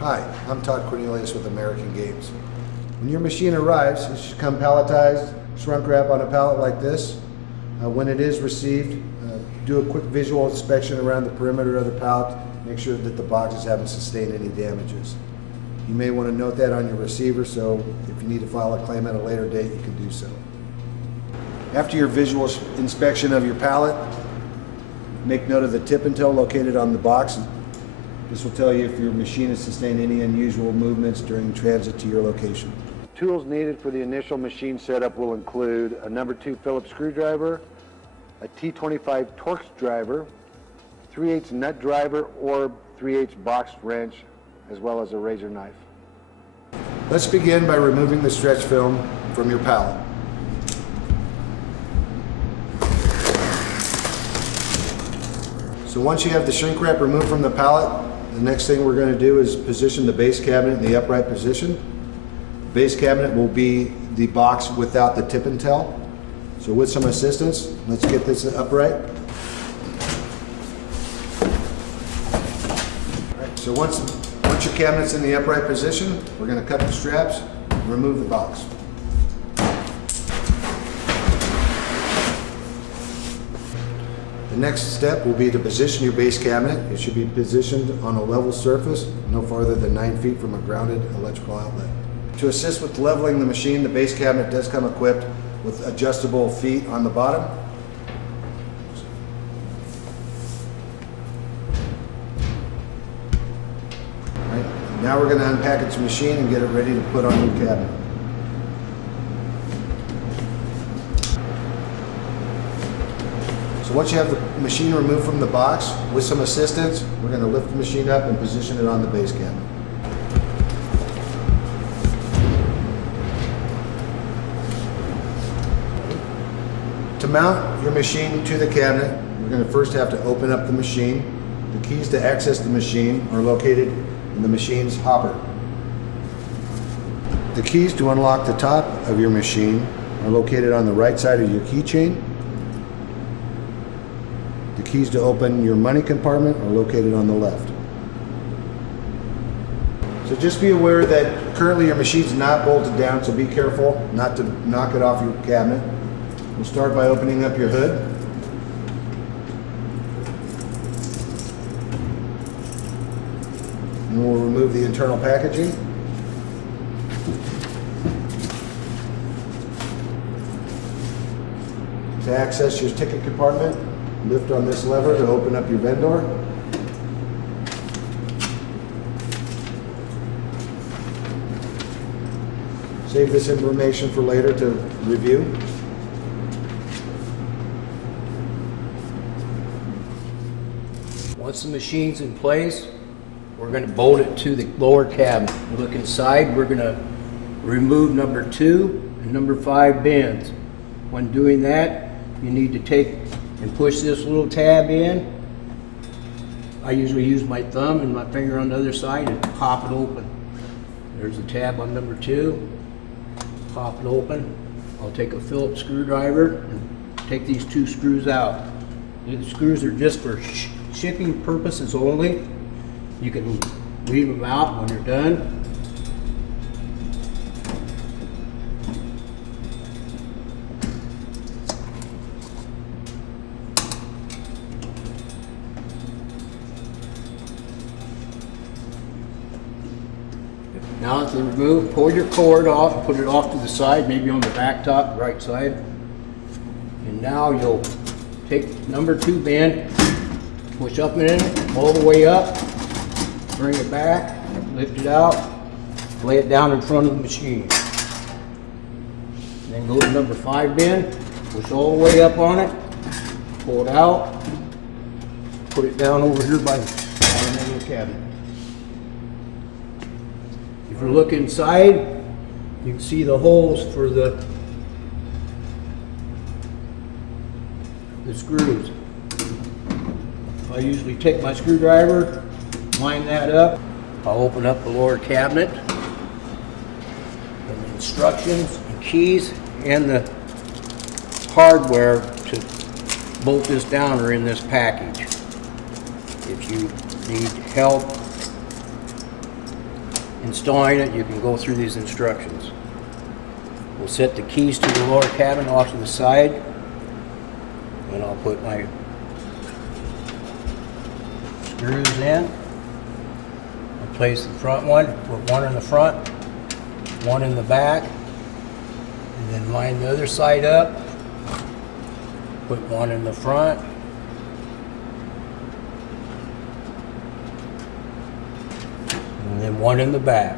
Hi, I'm Todd Cornelius with American Games. When your machine arrives, it should come palletized, shrunk wrap on a pallet like this. When it is received, do a quick visual inspection around the perimeter of the pallet. Make sure that the boxes haven't sustained any damages. You may want to note that on your receiver, so if you need to file a claim at a later date, you can do so. After your visual inspection of your pallet, make note of the tip and toe located on the box. This will tell you if your machine has sustained any unusual movements during transit to your location. Tools needed for the initial machine setup will include a number 2 Phillips screwdriver, a T25 Torx driver, 3/8 nut driver or 3/8 box wrench, as well as a razor knife. Let's begin by removing the stretch film from your pallet. So once you have the shrink wrap removed from the pallet, the next thing we're going to do is position the base cabinet in the upright position. The base cabinet will be the box without the tip and tail. So with some assistance, let's get this upright. Alright, so once your cabinet's in the upright position, we're going to cut the straps and remove the box. The next step will be to position your base cabinet. It should be positioned on a level surface, no farther than 9 feet from a grounded electrical outlet. To assist with leveling the machine, the base cabinet does come equipped with adjustable feet on the bottom. All right, now we're going to unpackage the machine and get it ready to put on your cabinet. So once you have the machine removed from the box, with some assistance, we're going to lift the machine up and position it on the base cabinet. To mount your machine to the cabinet, we're going to first have to open up the machine. The keys to access the machine are located in the machine's hopper. The keys to unlock the top of your machine are located on the right side of your keychain. The keys to open your money compartment are located on the left. So just be aware that currently your machine's not bolted down, so be careful not to knock it off your cabinet. We'll start by opening up your hood. And we'll remove the internal packaging. To access your ticket compartment, lift on this lever to open up your vendor. Save this information for later to review. Once the machine's in place, we're going to bolt it to the lower cabinet. Look inside, we're going to remove number 2 and number 5 bins. When doing that, you need to take and push this little tab in. I usually use my thumb and my finger on the other side and pop it open. There's the tab on number 2. Pop it open. I'll take a Phillips screwdriver and take these 2 screws out. These screws are just for shipping purposes only. You can leave them out when you're done. Now to remove, pull your cord off, put it off to the side, maybe on the back top, right side. And now you'll take number 2 bin, push up in it, all the way up, bring it back, lift it out, lay it down in front of the machine. Then go to number 5 bin, push all the way up on it, pull it out, put it down over here by the main cabinet. If you look inside, you can see the holes for the screws. I usually take my screwdriver, line that up. I'll open up the lower cabinet. And the instructions and keys and the hardware to bolt this down are in this package. If you need help installing it, you can go through these instructions. We'll set the keys to the lower cabin off to the side, and I'll put my screws in. I'll place the front one, put one in the front, one in the back, and then line the other side up, put one in the front, and then one in the back.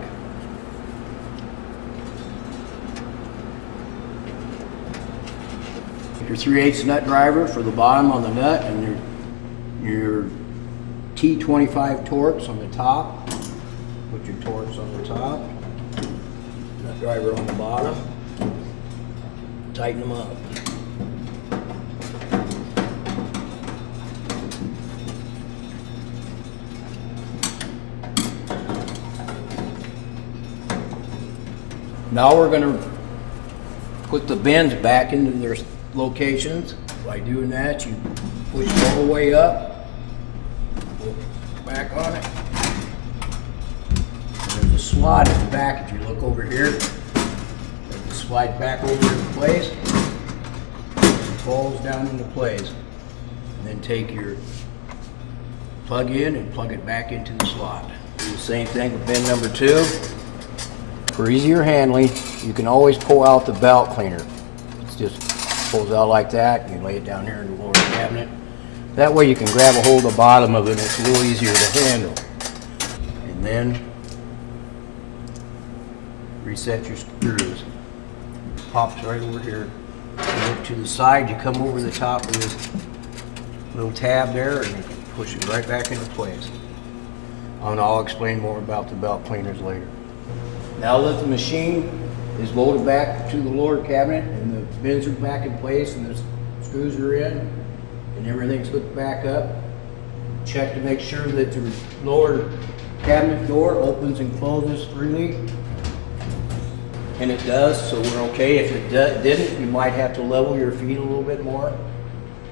Your 3/8 nut driver for the bottom on the nut, and your T25 Torx on the top. Put your Torx on the top, nut driver on the bottom. Tighten them up. Now we're going to put the bends back into their locations. By doing that, you push it all the way up, go back on it. And there's a slot in the back. If you look over here, slide back over into place, it falls down into place. And then take your plug in and plug it back into the slot. Do the same thing with bend number 2. For easier handling, you can always pull out the belt cleaner. It's just pulls out like that. You lay it down here in the lower cabinet. That way you can grab a hold of the bottom of it and it's a little easier to handle. And then reset your screws. Pops right over here. You look to the side, you come over the top of this little tab there and you push it right back into place. And I'll explain more about the belt cleaners later. Now that the machine is loaded back to the lower cabinet and the bends are back in place and the screws are in and everything's hooked back up, check to make sure that the lower cabinet door opens and closes freely. And it does, so we're okay. If it didn't, you might have to level your feet a little bit more.